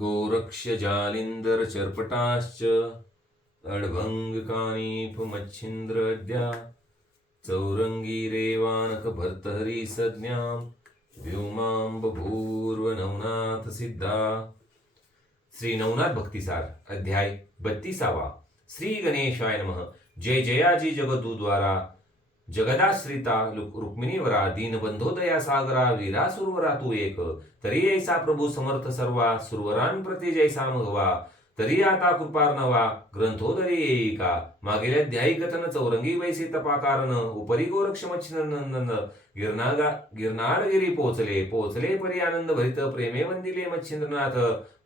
गोरक्ष जालिंदर चर्पटाश्च अडभंग कानीफ मच्छिंद्रद्या चौरंगी रेवानक भर्तहरी व्योमां बभूर्व नवनाथ सिद्धा श्री नवनाथ भक्तिसार अध्याय बत्तीसावा। श्री गणेशाय नमः। जय जयाजी जगदू द्वारा जगदाश्रिता रुक्मिणीवरा दीनबंधोदया सागरा वीरा सुरवरा तू एक. तरी ऐसा प्रभू समर्थ सर्वा सुरवरांप्रती जैसा मघवा तरी आता कृपार नवा ग्रंथोदरी येई का मागील अध्यायी कथन चौरंगी वैसे तपाकारण उपरी गोरक्षमच्छिनंदन गिरनागा गिरनारगिरी पोचले पोचले परी आनंद भरित प्रेमे वंदिले मच्छिंद्रनाथ.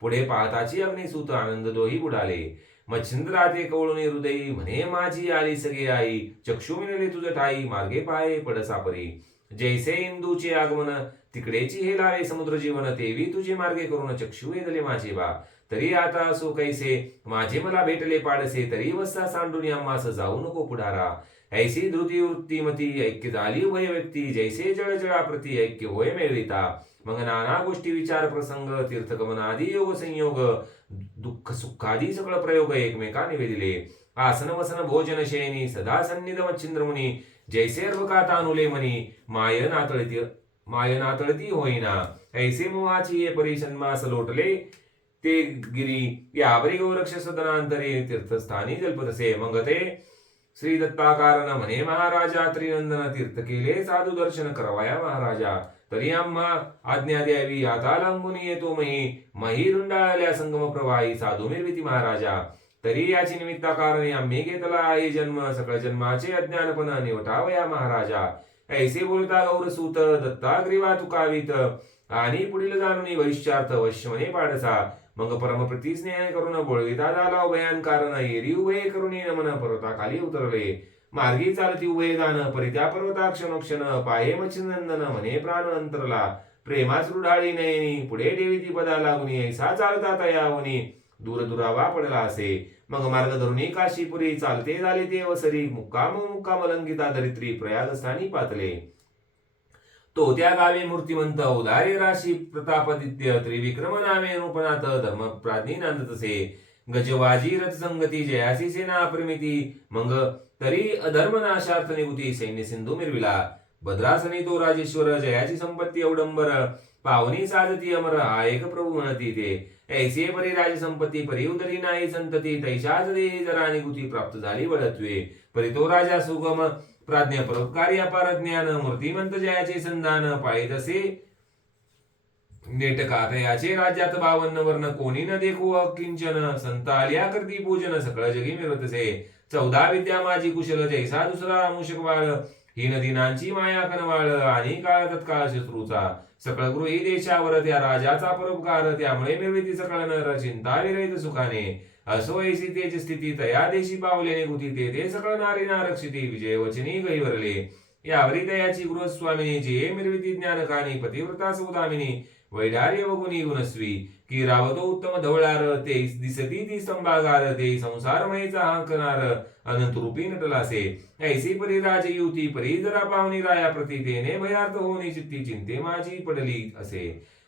पुढे पाहताची अग्निसूत आनंद दोही बुडाले. मच्छिंद्राते कवळुनी हृदयी म्हणे माझी आली सगळे आई. चक्षु मिळले तुझ ठाई मार्गे पाये पडसापरी जैसे इंदूचे आगमन तिकडेची हे लावे समुद्र जीवन तेवी तुझे मार्गे करून चक्षु वेदले माझे बा. तरी आता असो कैसे माझे मला भेटले पाडसे तरी वस्सा सांडून आम्हास जाऊ नको पुढारा. ऐसी धृती वृत्तीमती ऐक्य झाली उभय व्यक्ती जैसे जळ जळाप्रती ऐक्य होय मेळविता मग नाना गोष्टी विचार प्रसंग तीर्थगमन आदी योग संयोग दुःख सुखादी सगळं प्रयोग एकमेका निवेदिले। आसन वसन भोजन शयनी सदा सन्निध मच्छिंद्रमुनी जैसे अर्वकातानुले मनी माय नातळती माय नातळती होईना। ऐसे मोहाची ये परिसन्मास लोटले ते गिरी यावरी गौरक्ष सदनांतरे तीर्थस्थानी जल्पतसे। मग ते श्री दत्ताकारण म्हणे महाराजा त्रिनंदन तीर्थ केले साधू दर्शन करवाया महाराजा. तरी आम्हा आज्ञा द्यावी आता लांबून येतो मही मही रुंडाळल्या संगम प्रवाही साधू मिरविती महाराजा. तरी याची निमित्ता कारणे आम्ही घेतला आहे जन्म सकळ जन्माचे अज्ञानपण निवटावया महाराजा. ऐसे बोलता गौरसूत दत्ताग्रीवा तुकावीत. आणि पुढील जाणून वैश्चार्थ वश्यमने पाडसा. मग परमप्रती स्नेह करून बोळविता झाला उभयान कारण एरी उभे करून नमन पर्वता खाली उतरले मार्गी चालती उभे जाण परित्या पर्वता क्षणोक्षण पाये मच्छिनंदन म्हणे प्राण अंतरला प्रेमाच रुढाळी नयनी पुढे देवी ती पदा लागुनी ऐसा चालता तयावनी दूर दुरावा पडला असे मग मार्ग धरुणी काशीपुरी चालते झाले ते वसरी मुक्काम मुक्काम लंगिता दरित्री प्रयागस्थानी पातले तो त्या गावी मूर्तिमंत उदारी राशी प्रतापदित्य त्रिविक्रम नामे रूपनाथ धर्म प्राज्ञी नांदतसे. गजवाजी रथ संगती जयासी सेना अप्रमिती मंग तरी अधर्म नाशार्थ निवृत्ती सैन्य सिंधू मिरविला. भद्रासनी तो राजेश्वर जयाची संपत्ती अवडंबर पावनी साधती अमर हा एक प्रभू म्हणती ते. ऐसे परी राजसंपत्ती परी उदरी नाही संतती. तैशाच दे जरा निगुती प्राप्त झाली वळत्वे परी तो राजा सुगम प्राज्ञ परोपकारी अपार ज्ञान मूर्तिमंत जयाचे संधान पाळीत असे नेटका तयाचे राज्यात बावन्न वर्ण कोणी न देखो किंचन संत आल्या करती पूजन सकळ जगी मिळतसे चौदा विद्या माझी कुशल जैसा दुसरा अमुषक बाळ ही नदीनांची माया कनवाळ आणि काळ तत्काळ शत्रूचा सकळ गृही देशावर त्या राजाचा परोपकार त्यामुळे मिळविती सकळ नर चिंता विरहित सुखाने असो ऐसी तेज स्थिती तया देशी पावले निगुती ते. ते सकळ नारी नारक्षिती विजय वचनी गैवरले यावरी दयाची गृहस्वामिनी जे मिरविती ज्ञानकानी पतिव्रता सौदामिनी वैडार्य वगुनी गुणस्वी की रावतो उत्तम धवळार ते दिसती ती संभागार ते संसारमयीचा हांकणार अनंत रूपी नटलासे. ऐसी परी राजयुती परी जरा पाहुणी राया प्रती तेने भयार्थ होणी चित्ती चिंते माझी पडली असे.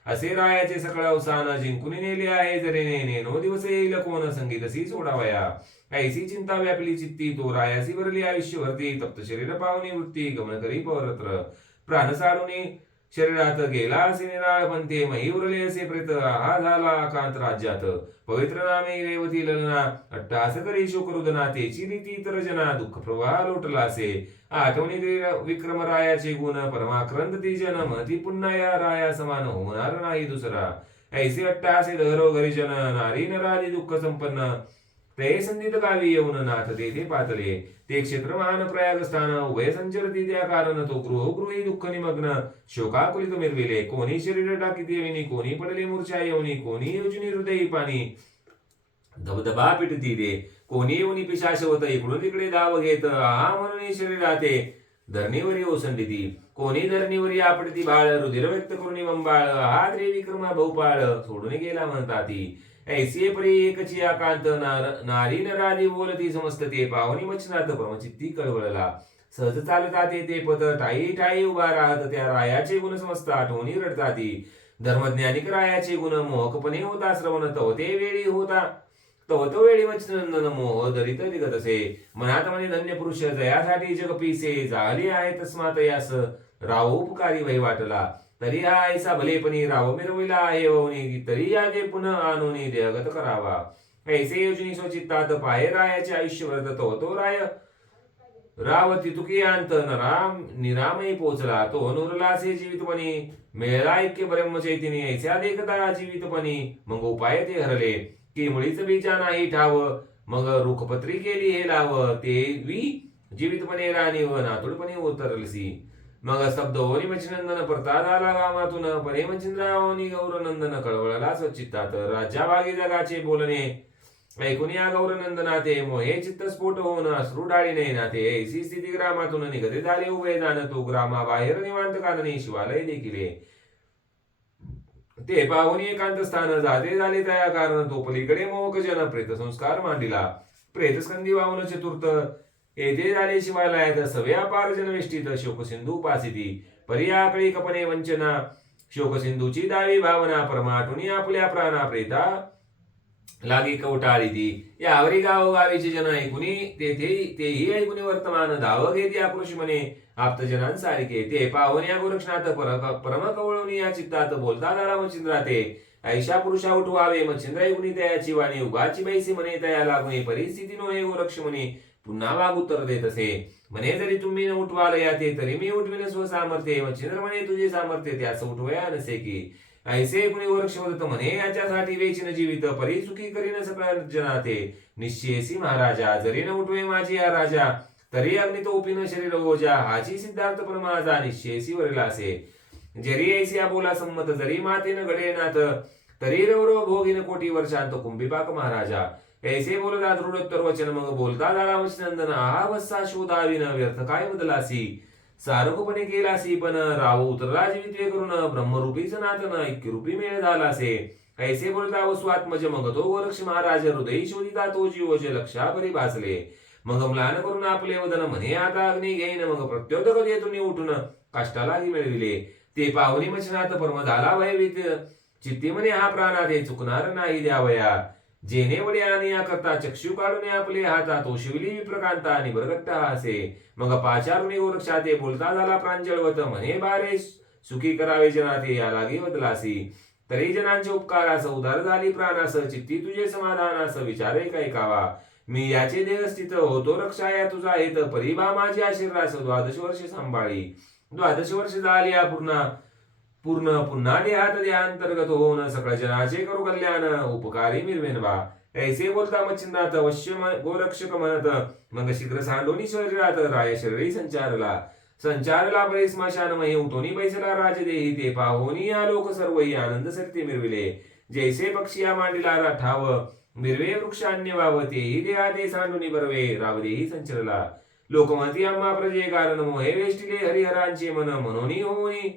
असे रायाचे सकळ अवसान जिंकून नेले आहे? जरे नेने नो दिवस येईल कोण संगीतसी सोडावया? ऐसी चिंता व्यापली चित्ती तो रायासी भरली आयुष्य भरती तप्त शरीर पाहुणी वृत्ती गमन करी पवरत्र प्राण साडून शरीरात गेला असे निराळ बनते मही उरले असे प्रेत हा झाला कांत राज्यात. पवित्र नामे रेवती ललना अट्टास करी शुक्रुदना तेची रीती तर जना दुःख प्रवाह लोटला असे. आठवणी विक्रम रायाचे गुण परमाक्रंत ती जन महती पुन्हा या राया समान होणार नाही दुसरा. ऐसे अट्टासे दहरो घरीजन नारी नरादी दुःख संपन्न ते संधित गावी येऊन नाथ तेथे पातले ते क्षेत्र महान प्रयाग स्थान उभय संचरती त्या कारण तो गृह गृही दुःख निमग्न शोकाकुलित मिरविले कोणी शरीर टाकीत येविनी कोणी पडले मूर्छा येऊनी कोणी योजनी हृदयी पाणी धबधबा पिटती ते कोणी येऊनी पिशाशवत इकडून तिकडे धाव घेत हा म्हणून शरीराते धरणीवरी ओसंडिती कोणी धरणीवरी आपडती बाळ रुधिर व्यक्त करून वंबाळ हा त्रिविक्रमा बहुपाळ सोडून गेला म्हणताती ऐसे परी एकची आकांत नार- नारी नरादी बोलती समस्त ते पावनी मच्छनात परमचित्ती कळवळला. सहज चालता ते पद ठाई ठाई उभा राहत त्या रायाचे गुण समस्त आठवणी रडताती. धर्मज्ञानिक रायाचे गुण मोहकपणे होता श्रवण तव ते वेळी होता. तव तो वेळी वचनंदन मोह दरित निघत असे. मनात म्हणे धन्य पुरुष जयासाठी जग पिसे झाली आहे तस्मात यास. राव उपकारी वही वाटला. तरी हा ऐसा भलेपणी राव मिरविला आहे तरी या पुन्हा आणून देहगत करावा। ऐसे योजनी स्वचित्तात पाहे रायाचे आयुष्य वर्धतो तो राय। राव तितुकी अंत नराम निरामय पोचला तो अनुरलासे जीवितपणी मेळा ऐक्य ब्रह्मचैतिनी ऐसा देखता जीवितपणी मग उपाय ते हरले की मुळीच बीजा नाही ठाव। मग रुखपत्री केली हे लाव ते वी जीवितपणे राणी व नातुडपणे उतरलसी। मग स्तब्ध होनी मच्छिनंदन परतात आला गावातून परे गौरनंदन कळवळला स्वचित्तात राजा भागी जगाचे बोलणे. ऐकून या गौरनंदना ते मोहे चित्तस्फोट होऊन अश्रू डाळीने नाते. ऐसी स्थिती ग्रामातून निघते झाले उभे जाण तो ग्रामा बाहेर निवांत कानने शिवालय देखिले. ते पाहुनी एकांत स्थान जाते झाले त्या कारण तो पलीकडे मोहक जन प्रेत संस्कार मांडिला. प्रेतस्कंदी वाहून चतुर्थ. येथे झाले शिवालयात सव्या पार जनवेष्टीत शोकसिंधू पासिती पर्याकळी कपने वंचना शोकसिंधूची दावी भावना परमाटुनी आपल्या प्राणा प्रेता. लागी कवटाळी ती यावरी गाव गावीचे जन ऐकुनी तेथे तेही ऐकुनी वर्तमान. धाव घेती आक्रोश म्हणे आप्तजनांसारखे ते पाहून या गोरक्षणात परम कवळून या चित्तात बोलता रामचंद्रा ते. ऐशा पुरुषा उठवावे मच्छिंद्र ऐकुनी त्याची वाणी. उगाची बैसी म्हणे तया लागुनी. परिस्थिती नो हे गोरक्ष म्हणे पुन्हा वाग उत्तर देत असे म्हणे जरी तुम्ही न उठवाल या ते तरी मी उठविन स्वसामर्थ्य मच्छिंद्र म्हणे तुझे सामर्थ्य त्यास उठवया नसे की ऐसे कुणी वृक्ष होत म्हणे याच्यासाठी वेचिन जीवित परी सुखी करीन सगळ्या जनाते निश्चयसी महाराजा जरी न उठवे माझी या राजा तरी अग्नि तो उपिन शरीर ओजा हाची सिद्धार्थ पण माझा निश्चयसी वरील असे. जरी ऐसी बोला संमत जरी मातेन घडे नाथ तरी रवरो भोगिन कोटी वर्षांत कुंभिपाक महाराजा. ऐसे बोलता दृढोत्तर वचन मग बोलता झाला वचनंदन आहा वस्सा शोधाविन व्यर्थ काय बदलासी? सारखपणे केलासी पण राव उतरला जीवित्वे करून ब्रह्मरूपीच नातन ऐक्यरूपी मेळ झाला असे ऐसे बोलता वसु आत्मज मग तो गोरक्ष महाराज हृदय शोधिता तो जीवचे लक्षा परी भासले. मग म्लान करून आपले वदन म्हणे आता अग्नी घेईन मग प्रत्योदक देतून उठून काष्टालाही मिळविले. ते पाहुणी मचनात परम झाला भयभीत. चित्ती म्हणे हा प्राणात हे चुकणार नाही द्यावया. जेने वडे आणि या करता चक्षु काढून आपले हाता तो शिवली विप्रकांता आणि बरगट्टा असे मग पाचारुणी गोरक्षा ते बोलता झाला प्रांजळवत म्हणे बारे सुखी करावे जनाते या लागी बदलासी तरी जनांचे उपकारास उदार झाली प्राणास चित्ती तुझे समाधानास विचारे काय कावा. मी याचे देह स्थित होतो रक्षा या तुझा हेत परिभा माझी आशीर्वास द्वादश वर्ष सांभाळी. द्वादश वर्ष झाली या पूर्ण. पूर्ण पुन्हा देहात देहांतर्गत होऊन सकळ जनाचे करू कल्याण उपकारी मिरवेन बा. ऐसे बोलता मच्छिंद्रात वश्य गोरक्षक म्हणत मग शीघ्र सांडोनी शरीरात राय शरीरी संचारला. संचारला बरे स्मशान मही उठोनी बैसला राज देही ते पाहोनी या लोक सर्वही आनंद सरते मिरविले. जैसे पक्षी या मांडीला राठाव मिरवे वृक्षान्य वाव तेही देहा ते सांडोनी बरवे रावदेही संचरला. लोकमती आम्हा प्रजे कारण मोहे वेष्टिले हरिहरांचे मन मनोनी होनी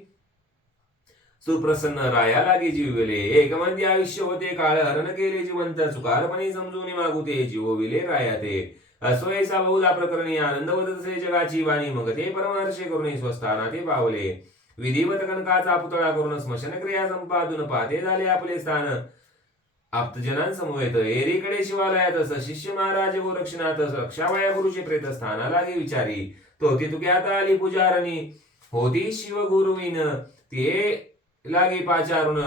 सुप्रसन्न राया लागे जीवले एकमंदी आयुष्य होते काळ हरण केले जिवंत. चुकारपणे समजून मागुते जीवविले राया ते असो ऐसा बहुधा प्रकरणी आनंद वदत असे जगाची वाणी मग ते परमहर्षे करून स्वस्थाना ते पावले. विधिवत कनकाचा पुतळा करून स्मशन क्रिया संपादून पाहते झाले आपले स्थान. आप्तजनांसमवेत एरीकडे शिवालयात शिष्य महाराज हो गोरक्षनाथ रक्षावया गुरुचे प्रेत स्थाना लागे विचारी. तो ती तुके आता आली पुजारणी. होती शिव गुरुवीन ते लागे पाचारुण.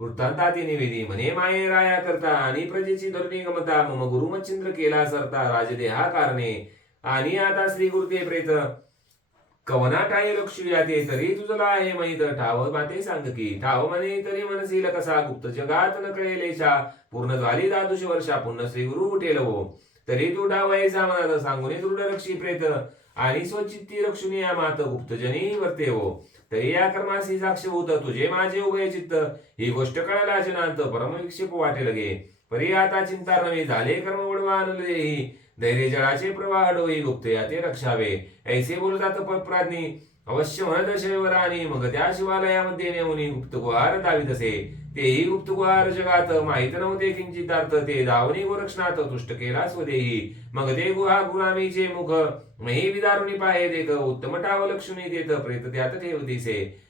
वृत्तांताती निवेदी म्हणे माये राया करता आणि प्रजेची धरणी गमता मम गुरुमच्छिंद्र केला सरता राजदेहा कारणे. आणि आता श्री गुरुते प्रेत कवना टाळे लक्ष्मी जाते तरी तुझला आहे माहीत ठाव माते सांग की ठाव म्हणे तरी मनसील कसा गुप्त जगात न कळेलेशा पूर्ण झाली दादुष वर्षा पुन्हा श्री गुरु उठेल हो तरी तू डावायचा मनात सांगून दृढ रक्षी प्रेत. आणि स्वचित्ती रक्षुनी या मात गुप्तजनी वर्ते हो तरी या कर्मासी साक्ष होत तुझे माझे उभय चित्त ही गोष्ट कळायला जनांत परमविक्षेप वाटे लगे. परी आता चिंता नव्हे झाले कर्म वडवान ही धैर्य जळाचे प्रवाह डोई गुप्त या ते रक्षावे. ऐसे बोलतात प्राज्ञी. अवश्य म्हणत शैवरानी मग त्या शिवालयामध्ये नेऊन गुप्त गुहार दावित असे तेही गुप्त गुहार जगात माहीत नव्हते किंचित अर्थ ते दावणी गोरक्षणात तुष्ट केला स्वदेही. मग ते गुहा गुलामीचे मुख. मही विदारुणी पाहे देख उत्तम टाव लक्ष्मी देत प्रेत त्यात ठेव दिसे.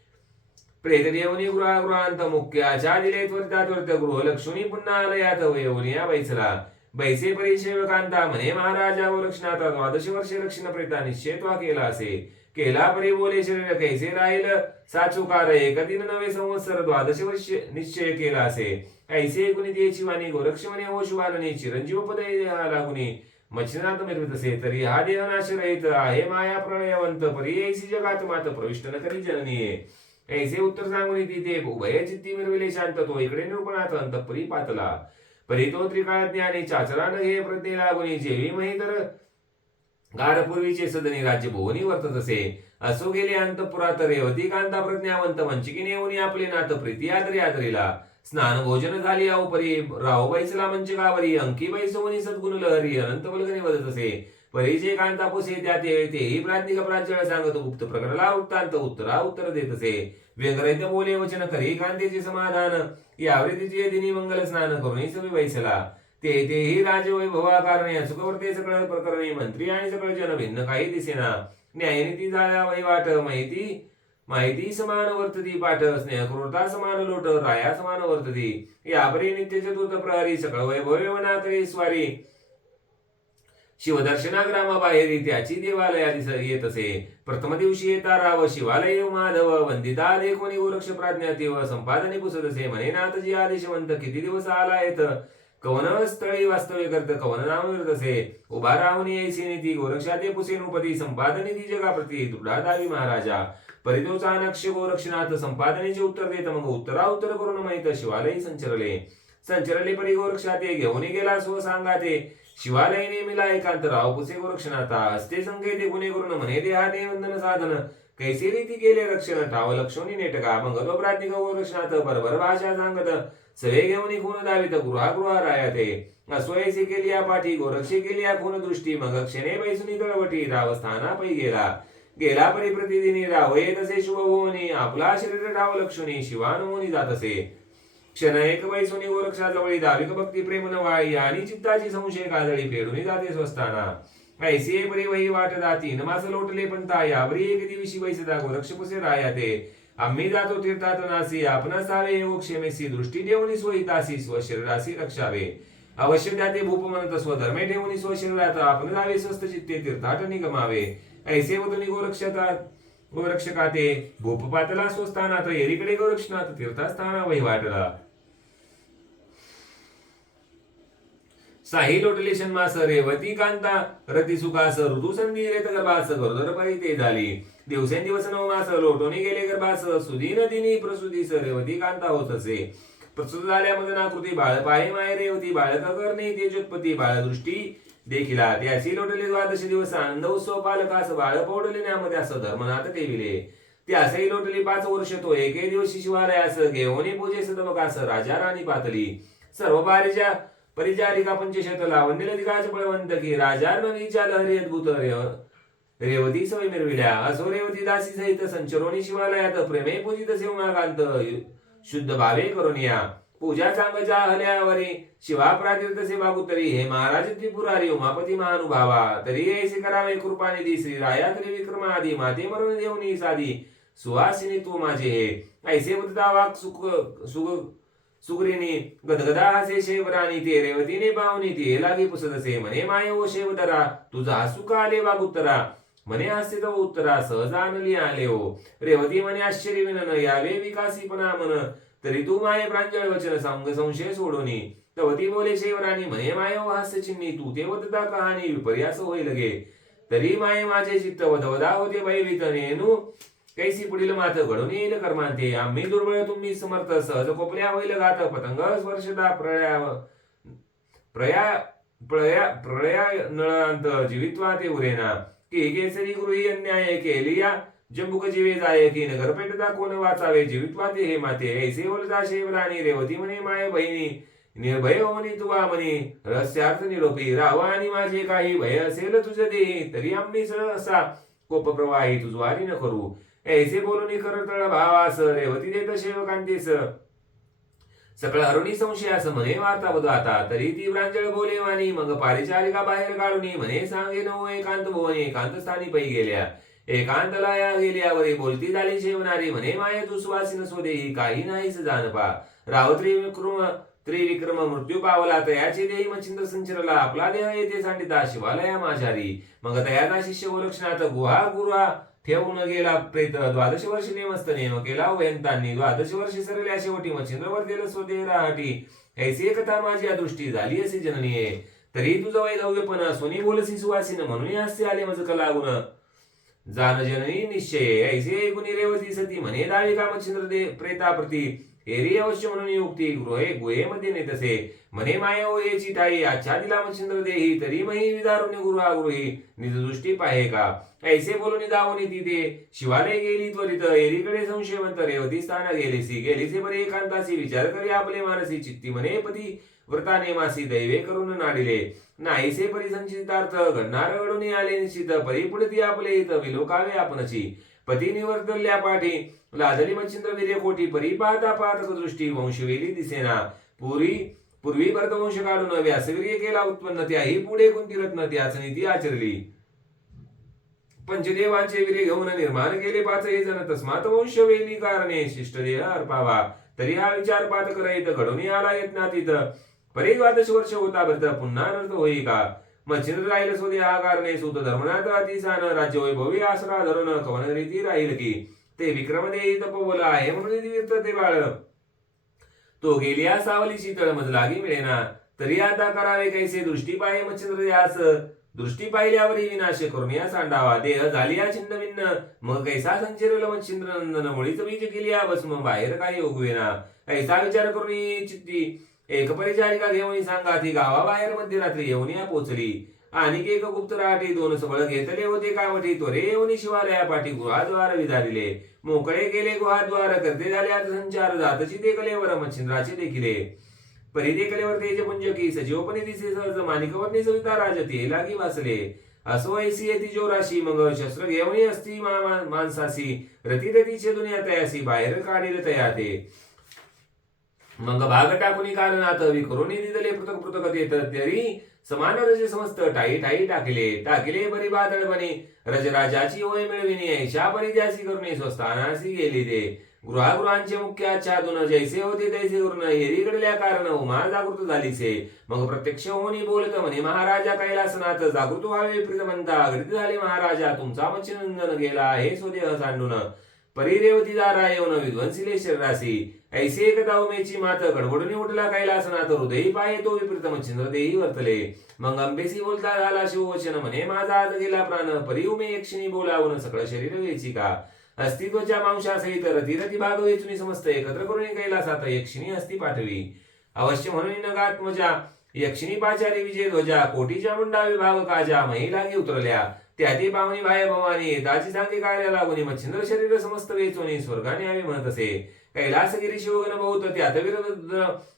प्रेतदेवनी गृहागृहांत मुख्याच्या दिले त्वरिता त्वरित गृह लक्ष्मी पुन्हा आलयात वयवनिया बैसला. बैसे परिसेवकांता म्हणे महाराजा व लक्षणाता द्वादश वर्षे लक्षण प्रेता निश्चयत्वा केला असे. केला परी बोले शरीर कैसे राहील? साचुकार एक दिन नवे संवत्सर द्वादश वर्ष निश्चय केला असे. ऐसे गुणी देची वाणी? गोरक्ष म्हणे ओ शिवानने चिरंजीव पद लागुनी. मच्छिनाथ मिळत असे तरी हा देह नाश रहित आहे. माया प्रलयवंत परी ऐसी जगात मात प्रविष्ट न करी जननी ऐसे उत्तर सांगून ते उभय चित्ती मिरविले शांत तो इकडे निरूपणात अंतपरी पातला. परी तो त्रिकाळ ज्ञानी चाचरा न घे प्रज्ञे लागुनी. जेवी मही तर गाढपूर्वीचे सदनी राज्यभुवनी वर्तत असे. असो गेले अंतपुरात रेवती कांता प्रज्ञावंत वंचिकीने येऊन आपले नात प्रीती आदरी आदरीला. स्नान भोजन झाली अहो परी राहो बैसला मंचकावरी अंकी बैसवनी सद्गुण लहरी अनंत बलगणी वदत असे. परिचय कांता पुसे त्या ते तेही प्राज्ञिक प्राजळ सांगत गुप्त प्रकरला वृत्तांत उत्तरा उत्तर देत असे. व्यंगरहित बोले वचन करी कांतेचे समाधान. यावरी तिचे दिनी मंगल स्नान करून सवी वैसला. ते तेही राजवैभवा कारणे सुखवर्ते सकळ प्रकरणे मंत्री आणि सकळ जन भिन्न काही दिसेना. न्यायनीती झाल्या वैवाट माहिती माहिती समान वर्तती पाठ. स्नेह क्रूरता समान लोट. राया समान वर्तती. यापरी नित्य चतुर्थ प्रहरी. सकळ वैभवे वना करी स्वारी शिवदर्शना ग्रामाबाहेर. त्याची देवालया दिस येत असे प्रथम दिवशी येता राव. शिवालय माधव. वंदिता लेखोनी गोरक्ष प्राज्ञा तेव संपादने पुसत असे. म्हणे नाथजी आदेशवंत किती दिवस आला येत कवन स्थळी वास्तव्य करत कवन नाम तसे असे उभा राहून यायसी नीती गोरक्षा पुसे नृपती संपादने ती जगाप्रती दृढादावी महाराजा. परितोचा नक्ष गोरक्षनाथ संपादनेचे उत्तर देत मग उत्तरा उत्तर करून माहीत शिवालयी संचरले. संचरले परी गोरक्षाते घेऊन गेला स्व सांगा ते शिवालय नेमिला एकांत राव पुसे गोरक्षनाथा. हस्ते संकेते गुन्हे करून म्हणे देहाते वंदन साधन. कैसे रीती गेले रक्षण ठाव लक्षोनी नेटका मग तो प्राज्ञिक रक्षणात बरोबर भाषा सांगत सवे घेऊन खून दावित गृहा गृहा रायाते अस्वयसी केली या पाठी गोरक्षी केली या खून दृष्टी मग क्षणे बैसुनी तळवटी राव स्थाना पै गेला। गेला परी प्रतिदिनी राव येत असे शुभभुवनी आपला शरीर राव लक्षणी शिवानुमोनी जात असे क्षण एक बैसुनी गोरक्षाजवळी दाविक भक्ती प्रेम नवाळी आणि चित्ताची संशय काजळी फेडून जाते स्वस्ताना ऐसे बरे वही वाट जाती नमास लोटले पण यावरी एक दिवशी वैसे दागो रक्षपुसे राया ते आम्ही जातो तीर्थात नासी आपणास सावे येऊ क्षेमेसी दृष्टी देऊनी स्वहितासी स्वशरीरासी रक्षावे। अवश्य त्याते भूप म्हणत स्वधर्मे ठेवणी स्वशरीरात आपण जावे स्वस्त चित्ते तीर्थाट निगमावे। ऐसे वदनी गोरक्षतात गोरक्षकाते भूप पातला स्वस्थानात एरीकडे गोरक्षनाथ तीर्थस्थाना वहिवाटला साही लोटले षण्मास रेवती कांता रती सुखास ऋतु संधी रेत गर्भास गरोदर परिते झाली. दिवसेंदिवस नवमास लोटोनी गेले गर्भास सुदीन दिनी प्रसुदीस रेवती कांता होत असे. प्रसूत झाल्या मदनाकृती बाळ पाहे माय रेवती बाळक करणे तेजोत्पत्ती बाळ देखिला त्याची लोटले द्वादशी दिवस आनंद उत्सव पालकास बाळ पौडले नामध्ये असं धर्मनाथ ठेविले. त्यासही लोटली पाच वर्ष तो एके दिवशी शिवालयास घेऊन पूजे सदमकास राजा राणी पातली सर्व बारीच्या परिचारिका पंचशत लावण्य दिगाच बळवंत की राजा नदीच्या लहरी अद्भुत रेवती सवय मिरविल्या. असो रेवती दासी सहित संचरोनी शिवालयात प्रेमे पूजित सेवनाकांत शुद्ध भावे करून या पूजा चांगच्या हल्यावरी. शिवा प्रातीर्थ सेवा तरी हे महाराज त्रिपुरारी उमापती महानुभावा. तरी ऐसे करावे कृपानिधी श्री राया तरी विक्रमादी. माते मरून देवनी साधी. सुहासिनी तू माझे हे. ऐसे बुद्धा वाक सुख सुख सुग्रीनी गदगदा हसे शेवरानी ते रेवतीने पाहुनी ते लागी पुसदसे असे म्हणे माय ओ शेवदरा तुझा हसू का आले वागुत्तरा. म्हणे हास्य तो उत्तरा सहज आणली आले ओ रेवती म्हणे आश्चर्य विनन यावे विकासीपणा मन तरी तू माय प्रांजळ वचन सांग संशय सोडोनी. तवती बोले शेवरानी म्हणे माय ओ हास्य चिन्नी तू ते वदता कहाणी विपर्यास होई लगे. तरी माये माझे चित्त वदवदा होते भयभीत नेनू. कैसी पुढील मात घडून येईल कर्मांते? आम्ही दुर्बळ तुम्ही समर्थ सहज कोपऱ्या होईल गात पतंग स्पर्शदा प्रळया प्रया प्रया प्रळया नळांत जीवित्वा ते उरेना. की केसरी गृही अन्याय केलिया. जंबुक जीवे जाय की नगर पेटदा कोण वाचावे? जीवित्वा ते हे माते. ऐसे बोलता शेवराणी रेवती म्हणे माय बहिणी. निर्भय होनी तुवा म्हणे रहस्यार्थ निरोपी राव आणि माझे काही भय असेल तुझे देही. तरी आम्ही सरळ असा. कोप प्रवाही तुझवारी न करू. ऐसे बोलून करतळ भावास रेवती देत शेवकांतीस. सकळ हरुणी संशयास म्हणे वार्ता बघ आता तरी ती प्रांजळ बोले वाणी मग पारिचारिका बाहेर काढून म्हणे सांगे नो एकांत भुवने एकांत स्थानी पै गेल्या. एकांतलाया गेल्यावरी बोलती झाली शेवणारी म्हणे माये तू सुवासिन स्वदेही काही नाहीस जानपा रावत्री विक्रम त्रिविक्रम मृत्यू पावला तयाची देही मच्छिंद्र संचरला आपला देह येथे सांडिता शिवालया माझारी मग तयाचा शिष्य गोलक्षणात गुहा गुरुहा ठेवून गेला प्रेत द्वादश वर्षी नेमस्त नेम केला वयंतांनी द्वादश वर्षी सरल्या शेवटी मच्छिंद्रवर गेलं स्वदेह राहटी ऐसी कथा माझी दृष्टी झाली असे जननीये. तरी तुझं वैधव्यपण सोनी बोलसी सुवासीन म्हणून हास्य आले मज कलागुण. जान जननी निश्चय. ऐसे ऐकून रेवती सती म्हणे दावी का मच्छिंद्र दे प्रेताप्रती. एरी अवश्य म्हणून युक्ती गृहे गुहेमध्ये नेत असे मने माया ओ याची ताई आच्छा दिला मच्छिंद्र देही तरी मही विदारुणी गुरुहा गृही निजदृष्टी पाहे का? ऐसे बोलून दावणी तिथे. शिवालय गेली त्वरित एरीकडे संशयवंत रेवती स्थान गेलीसी गेलीसे बरे एकांतासी विचार करी आपले मानसी चित्ती मने पती. व्रताने मासी दैवे करून नाडिले. नाहीसे परिसंचितार्थ घडणार घडून आले निश्चित परी पुढे ती आपले हित विलोकावे आपणची पती निवर्तल्या पाठी लाजली मच्छिंद्र वीर्य कोटी परी पाहत दृष्टी वंशवेली दिसेना. पुरी पूर्वी भरतवंश काढून व्यासवीर्य केला उत्पन्न त्याही पुढे कोणती रत्न त्याच नीती आचरली. पंचदेवांचे वीर्य घेऊन निर्माण केले पाच हे जण तस्मात वंशवेली कारणे शिष्टदेह अर्पावा. तरी हा विचार पात करायत घडून आला येत ना परी द्वादश वर्ष होता भरत पुन्हा अनर्थ होई का? मच्छिंद्र राहील सोदे हा कारणे सुत धर्मनाथ अतिसान राज्य वैभवी आसरा धरण कवन रीती राहील की? ते विक्रम विक्रमदेही तपोबला आहे म्हणून ते बाळ. तो गेल्या सावली शीतळ मज लागी मिळेना. तरी आता करावे कैसे दृष्टी पाहे मच्छिंद्र यास? दृष्टी पाहिल्यावरही विनाश करून या सांडावा. देह झाली या छिन्न भिन्न मग कैसा संचिरल मच्छिंद्र नंदन मुळीच बीज केली या भस्म? बाहेर काही उगवेना. ऐसा विचार करून चित्ती एक परिचारिका घेऊन सांगा ती गावाबाहेर मध्यरात्री येऊन या पोचली. आणि एक गुप्त राठी दोन सबळ घेतले होते कामठी. त्वरे येऊन शिवालया पाठी गुहाद्वार विधारिले मोकळे गेले गुहाद्वार करते झाले संचार. जातची ते कलेवर मच्छिंद्राचे देखिले. परी ते कलेवर तेज पुंज की सजीवपणे दिसे सहज माणिकवर्णी सविता राजते लागी वाचले असो ऐसी येती जो राशी मग शस्त्र घेऊन असती मा- मा- माणसासी रती रतीचे दुनिया तयासी बाहेर काढील तया ते मग भाग टाकुनी कारणात विखरून दिदले पृथक पृथक येत तरी समान रजे समस्त टाई टाई टाकले टाकले बरी बादळ बनी रजराजाची होय मिळविनी ऐशा परी करून स्वस्थानासी गेली ते गृहागृहांचे मुख्य आच्छादून जैसे होते तैसे करून हेरीकडल्या कारण उमा जागृत झालीसे. मग प्रत्यक्ष होणी बोलत म्हणे महाराजा कैलासनाथ जागृत व्हावे प्रीतमंता. अगदी झाले महाराजा तुमचा मच्छिनंदन गेला हे स्वदेह सांडून. परिरेवती दारा येऊन विध्वंसिले शरीरासी ऐसे एकदा दावमेची मात गडबडून उठला कैलासनाथ हृदयी पाये तो विपरीत मच्छिंद्र देही वर्तले. मग अंबेसी बोलता झाला शिववचन म्हणे माझा आज गेला प्राण परी उमे यक्षिणी बोलावून सगळं शरीर वेची का? अस्तित्वच्या मांशासहित रती रती भाग वेचून समस्त एकत्र करून कैलासात यक्षिणी हस्ती पाठवी. अवश्य म्हणून नगात्मजा यक्षिणी पाचारी विजय ध्वजा कोटीच्या मुंडा विभाग काजा महिलागी उतरल्या. त्याती पाहुणी भाय भवानी ताची सांगे कार्य लागून मच्छिंद्र शरीर समस्त वेचोनी स्वर्गाने आम्ही म्हणत असे. कैलासगिरी शिवगण बहुत त्यात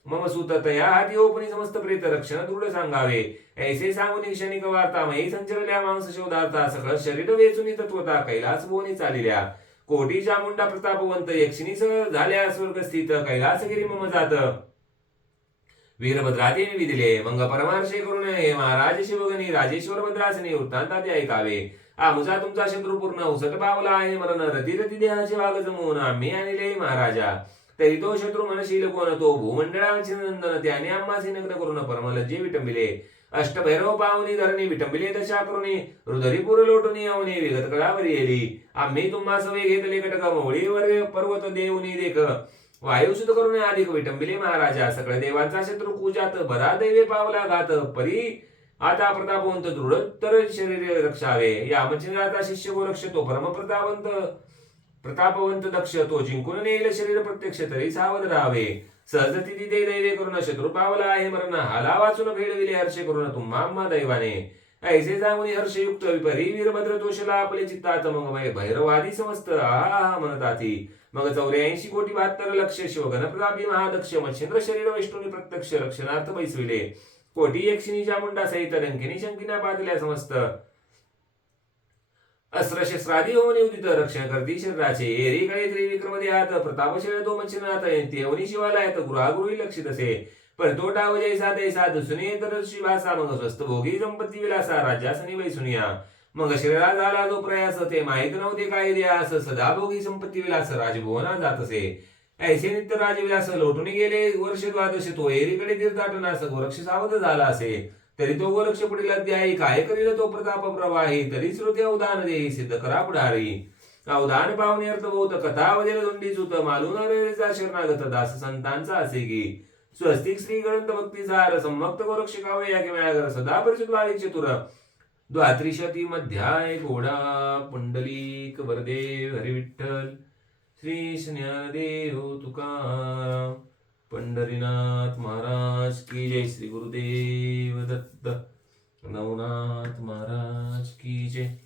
मम सुत तया हाती ओपनी समस्त प्रेत रक्षण दृढ सांगावे. ऐसे सांगून क्षणिक वार्ता मयी संचरल्या मांस शोधार्था सगळं शरीर वेचून तत्वता कैलास बोनी चालिल्या. कोटी चामुंडा प्रतापवंत यक्षिणी झाल्या स्वर्ग स्थित कैलासगिरी मम जात. वीरभद्रातीने विदिले मग परमार्शे करून हे महाराज राजेश्वर भद्रासने वृत्तांतात ऐकावे आमुचा तुमचा शत्रू पूर्ण उसट पावला आहे मरण रती रती देहाचे वाग जमवून आम्ही आणले महाराजा। तरी तो शत्रू मनशील कोण तो भूमंडळाचे नंदन त्याने आम्हासी नग्न करून परमलज्जे विटंबिले। अष्टभैरव पावनी धरणी विटंबिले दशा करुणी रुदरीपूर लोटून येऊनी विगत कळावर येली। आम्ही तुम्हा सवे घेतले कटक मोळी मवळीवर पर्वत देऊनी देख। वायुसुत करून अधिक विटंबिले महाराजा सगळ्या देवांचा शत्रू कुजात बरा दैवे पावला घात परी आता प्रतापवंत दृढतर शरीर रक्षावे. या मच्छिंद्राचा शिष्य गोरक्ष तो परमप्रतापवंत. प्रतापवंत दक्ष तो जिंकून नेईल शरीर प्रत्यक्ष तरी सावध राहावे. सहज तिथे दैवे करून शत्रू पावला आहे मरण. हाला वाचून भेडविले हर्षे करून तुम्हा दैवाने. ऐसे जाऊन हर्षयुक्त विपरी वीरभद्र तोषला आपले चित्तात मग भैरवादी समस्त आहा म्हणताती मग चौऱ्याऐंशी कोटी बहात्तर लक्ष शिवगण प्रतापी महादक्ष मच्छिंद्र शरीर वैष्णवी प्रत्यक्ष रक्षणार्थ बैसविले. कोटी यक्षिणीच्या मुंडा सहित रंकिनी शंकिना पाजल्या समस्त. अस्त्र शस्त्रादी होऊन उदित रक्षण करती शरीराचे. एरीकडे त्रिविक्रम देहात प्रतापशील तो मच्छिनाथ तेवनी शिवालयात गृहागृही लक्षित असे. परतोटा तो डाव जैसा तैसा दुसने तर शिवासा मग स्वस्त भोगी संपत्ती विलासा राज्यासनी वैसुनिया. मग शरीरा झाला जो प्रयास ते माहीत नव्हते काय द्यास सदाभोगी संपत्ती विलास राजभुवना जात असे. ऐसे नित्य राजविलास लोटून गेले वर्ष द्वादश तो एरीकडे तीर्थाटनास गोरक्ष सावध झाला असे. तरी तो गोरक्ष पुढील अध्यायी काय करील तो प्रताप प्रवाही? तरी श्रुती अवधान देई सिद्ध करा पुढारी. अवधान पावणे अर्थ बहुत कथा वजेल दोंडी चुत मालून रेचा शरणागत दास संतांचा असे की स्वस्तिक श्री गणंत भक्तीसार संभक्त गोरक्ष कावे या किमयागर सदा परिचित वाळी चतुर. द्वात्रिशती मध्याय घोडा पुंडलीक वरदेव हरिविठ्ठल श्री ज्ञानदेव तुकाराम पंढरीनाथ महाराज की जय श्री गुरुदेव दत्त नवनाथ महाराज की जय.